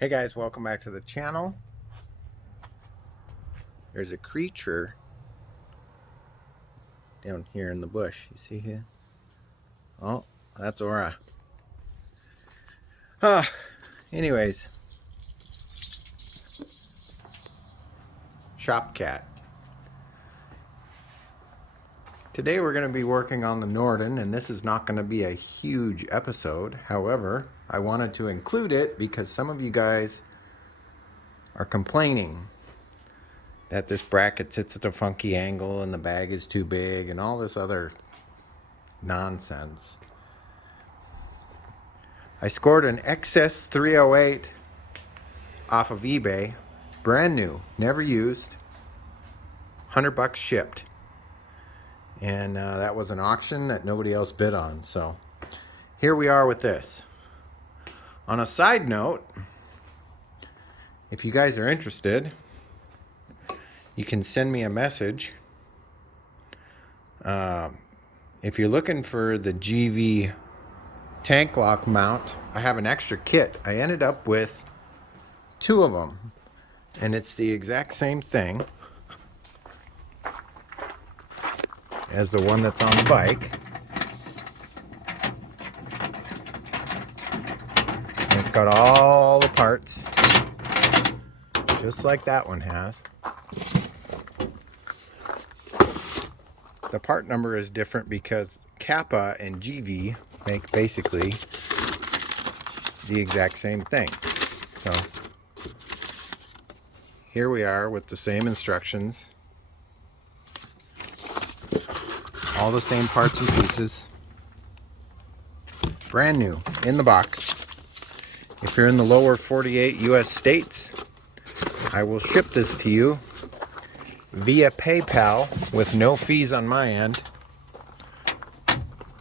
Hey guys, welcome back to the channel. There's a creature down here in the bush. You see here? Oh, that's Aura. Ah, anyways, shop cat. Today we're going to be working on the Norden, and this is not going to be a huge episode. However, I wanted to include it because some of you guys are complaining that this bracket sits at a funky angle and the bag is too big and all this other nonsense. I scored an XS308 off of eBay, brand new, never used, $100 shipped, and that was an auction that nobody else bid on. So here we are with this. On a side note, if you guys are interested, you can send me a message. If you're looking for the Givi tank lock mount, I have an extra kit. I ended up with two of them, and it's the exact same thing as the one that's on the bike. And it's got all the parts, just like that one has. The part number is different because Kappa and GV make basically the exact same thing. So here we are with the same instructions, all the same parts and pieces, brand new in the box. If you're in the lower 48 US states, I will ship this to you via PayPal with no fees on my end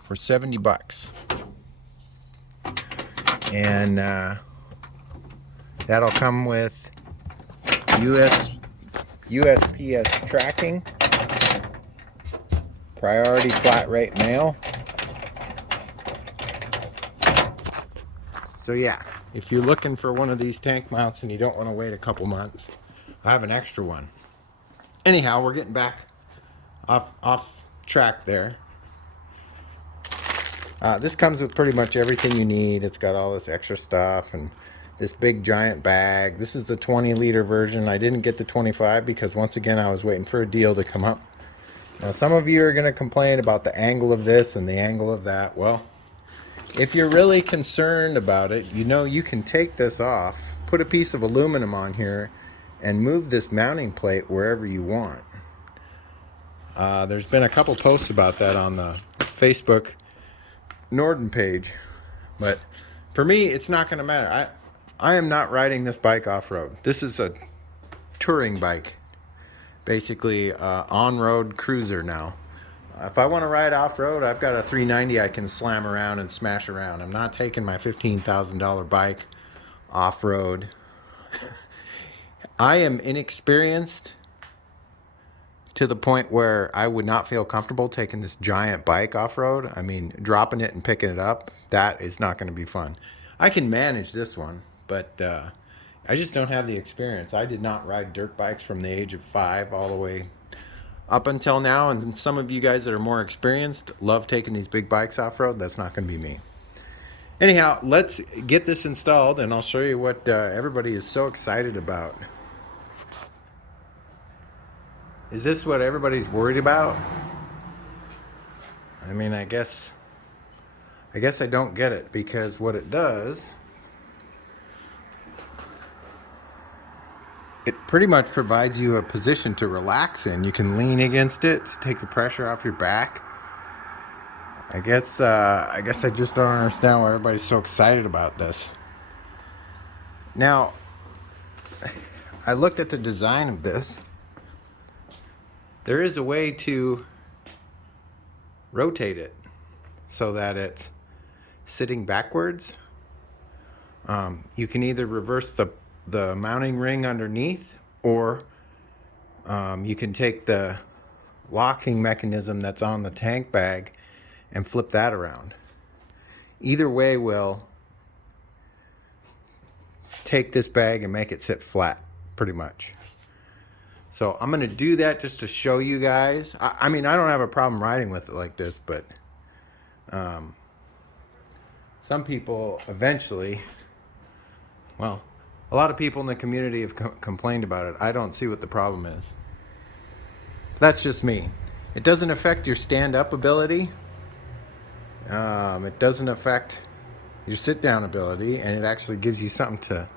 for $70. And that'll come with USPS tracking, priority flat rate mail. So yeah, if you're looking for one of these tank mounts and you don't want to wait a couple months, I have an extra one. Anyhow, we're getting back off track there. This comes with pretty much everything you need. It's got all this extra stuff and this big giant bag. This is the 20-liter version. I didn't get the 25 because once again I was waiting for a deal to come up. Now some of you are going to complain about the angle of this and the angle of that. Well, if you're really concerned about it, you know you can take this off, put a piece of aluminum on here, and move this mounting plate wherever you want. There's been a couple posts about that on the Facebook Norden page, but for me it's not going to matter. I am not riding this bike off-road. This is a touring bike, basically on-road cruiser now. If I want to ride off-road, I've got a 390 I can slam around and smash around. I'm not taking my $15,000 bike off-road. I am inexperienced to the point where I would not feel comfortable taking this giant bike off-road. I mean, dropping it and picking it up, that is not going to be fun. I can manage this one, but I just don't have the experience. I did not ride dirt bikes from the age of 5 all the way up until now, and some of you guys that are more experienced love taking these big bikes off-road. That's not going to be me. Anyhow, let's get this installed, and I'll show you what everybody is so excited about. Is this what everybody's worried about? I mean, I guess I don't get it, because what it does, it pretty much provides you a position to relax in. You can lean against it to take the pressure off your back. I guess I just don't understand why everybody's so excited about this. Now, I looked at the design of this. There is a way to rotate it so that it's sitting backwards. You can either reverse the mounting ring underneath, or you can take the locking mechanism that's on the tank bag and flip that around. Either way will take this bag and make it sit flat, pretty much. So I'm gonna do that just to show you guys. I mean, I don't have a problem riding with it like this, but some people eventually, well, a lot of people in the community have complained about it. I don't see what the problem is. That's just me. It doesn't affect your stand-up ability. It doesn't affect your sit-down ability, and it actually gives you something to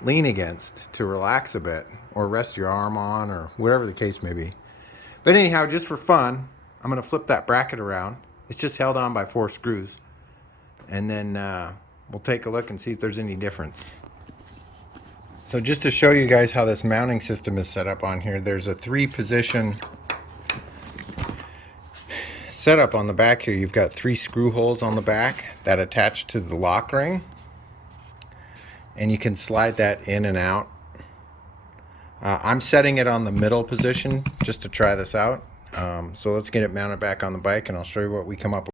lean against, to relax a bit, or rest your arm on, or whatever the case may be. But anyhow, just for fun, I'm going to flip that bracket around. It's just held on by 4 screws. And then we'll take a look and see if there's any difference. So just to show you guys how this mounting system is set up on here, there's a 3-position setup on the back here. You've got 3 screw holes on the back that attach to the lock ring, and you can slide that in and out. I'm setting it on the middle position just to try this out. So let's get it mounted back on the bike, and I'll show you what we come up with.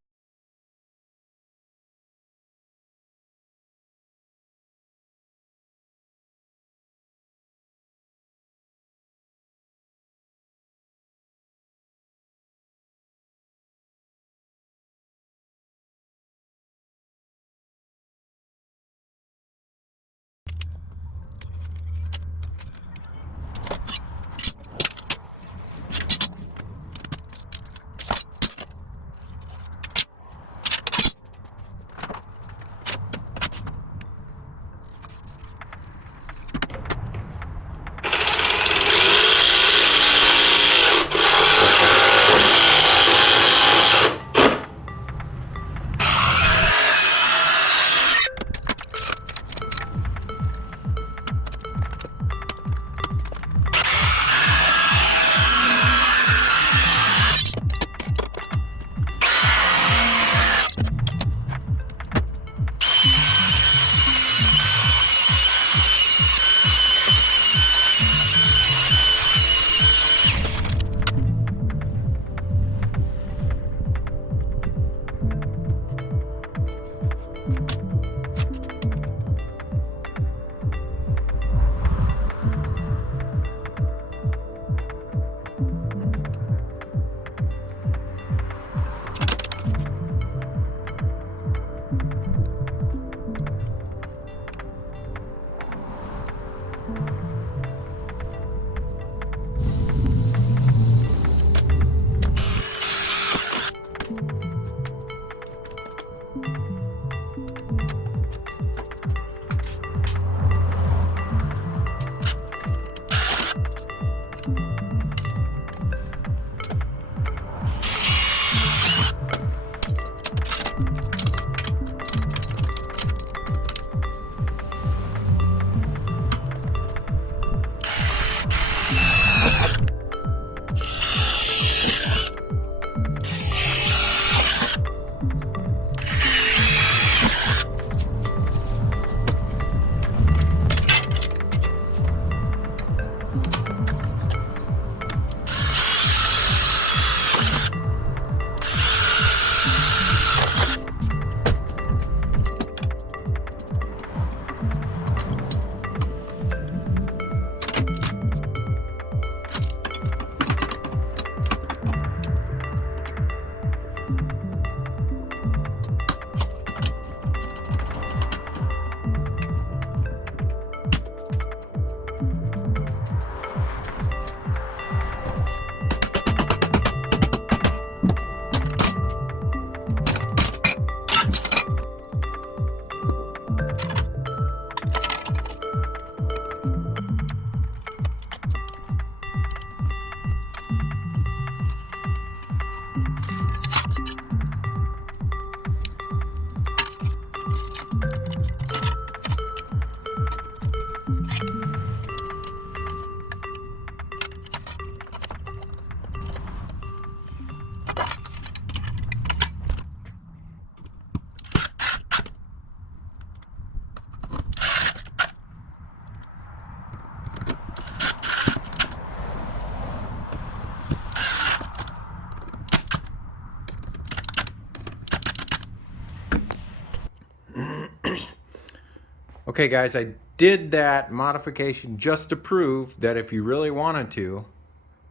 Okay guys, I did that modification just to prove that if you really wanted to,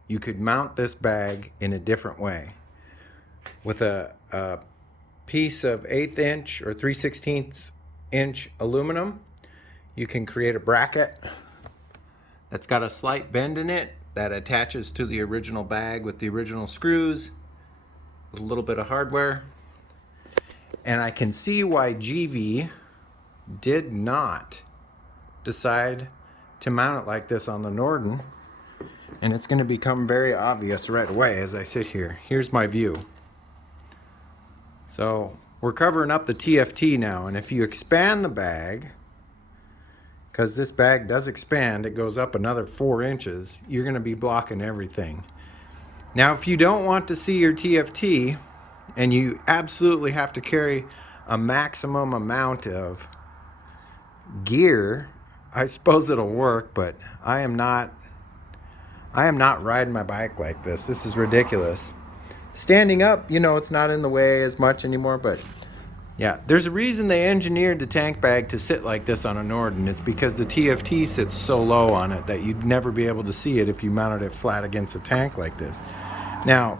you could mount this bag in a different way. With a piece of 1/8 inch or 3/16 inch aluminum, you can create a bracket that's got a slight bend in it that attaches to the original bag with the original screws, with a little bit of hardware. And I can see why Givi did not decide to mount it like this on the Norden, and it's going to become very obvious right away as I sit here. Here's my view. So we're covering up the TFT now, and if you expand the bag, because this bag does expand, it goes up another 4 inches, you're going to be blocking everything. Now if you don't want to see your TFT and you absolutely have to carry a maximum amount of gear, I suppose it'll work, but I am not riding my bike like this. This is ridiculous. Standing up, you know, it's not in the way as much anymore, but yeah, there's a reason they engineered the tank bag to sit like this on a Norden. It's because the TFT sits so low on it that you'd never be able to see it if you mounted it flat against the tank like this. Now,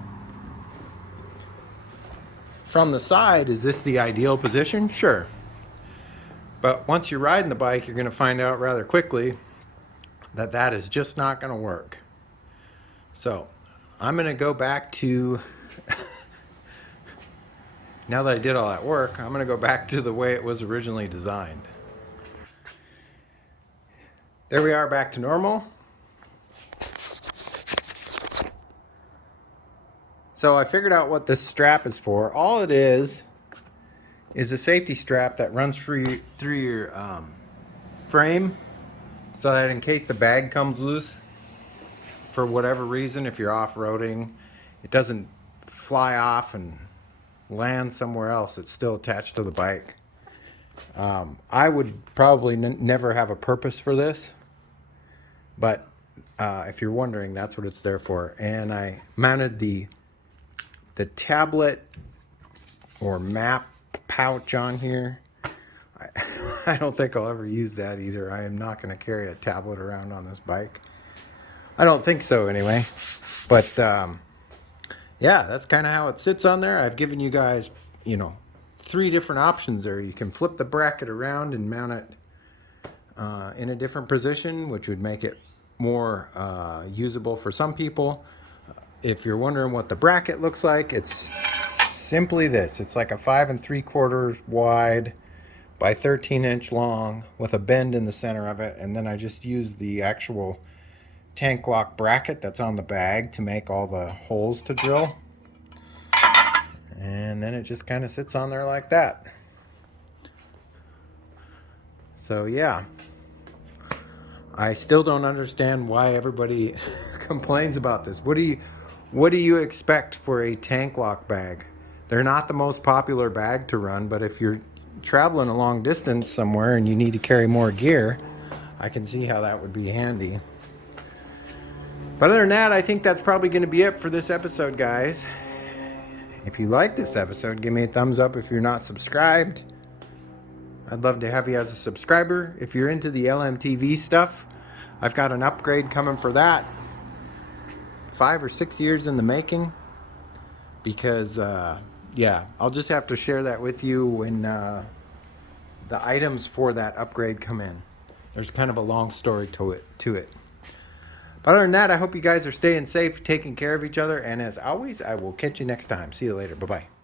from the side, is this the ideal position? Sure. But once you're riding the bike, you're going to find out rather quickly that that is just not going to work. So I'm going to go back to, now that I did all that work, I'm going to go back to the way it was originally designed. There we are, back to normal. So I figured out what this strap is for. All it is a safety strap that runs through your frame, so that in case the bag comes loose for whatever reason, if you're off-roading, it doesn't fly off and land somewhere else. It's still attached to the bike. I would probably never have a purpose for this, but if you're wondering, that's what it's there for. And I mounted the tablet or map pouch on here. I don't think I'll ever use that either. I am not going to carry a tablet around on this bike. I don't think so anyway. But yeah, that's kind of how it sits on there. I've given you guys, you know, 3 different options there. You can flip the bracket around and mount it in a different position, which would make it more usable for some people. If you're wondering what the bracket looks like, it's simply this. It's like a 5 3/4 wide by 13 inch long with a bend in the center of it, and then I just use the actual tank lock bracket that's on the bag to make all the holes to drill, and then it just kind of sits on there like that. So yeah, I still don't understand why everybody complains about this. What do you expect for a tank lock bag? They're not the most popular bag to run, but if you're traveling a long distance somewhere and you need to carry more gear, I can see how that would be handy. But other than that, I think that's probably going to be it for this episode, guys. If you like this episode, give me a thumbs up. If you're not subscribed, I'd love to have you as a subscriber. If you're into the LMTV stuff, I've got an upgrade coming for that. 5 or 6 years in the making, because yeah, I'll just have to share that with you when the items for that upgrade come in. There's kind of a long story to it. But other than that, I hope you guys are staying safe, taking care of each other, and as always, I will catch you next time. See you later. Bye-bye.